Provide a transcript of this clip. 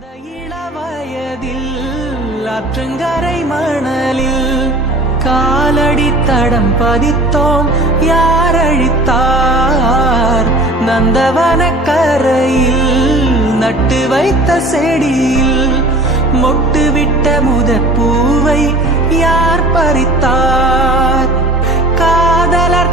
அந்த இளவயதில் ஆற்றங்கரை மணலில் காலடி தடம் பதித்தோம். யார் அழித்தார்? நந்தவன கரையில் நட்டு வைத்த செடியில் மொட்டுவிட்ட முதற் பூவை யார் பறித்தார்? காதலர்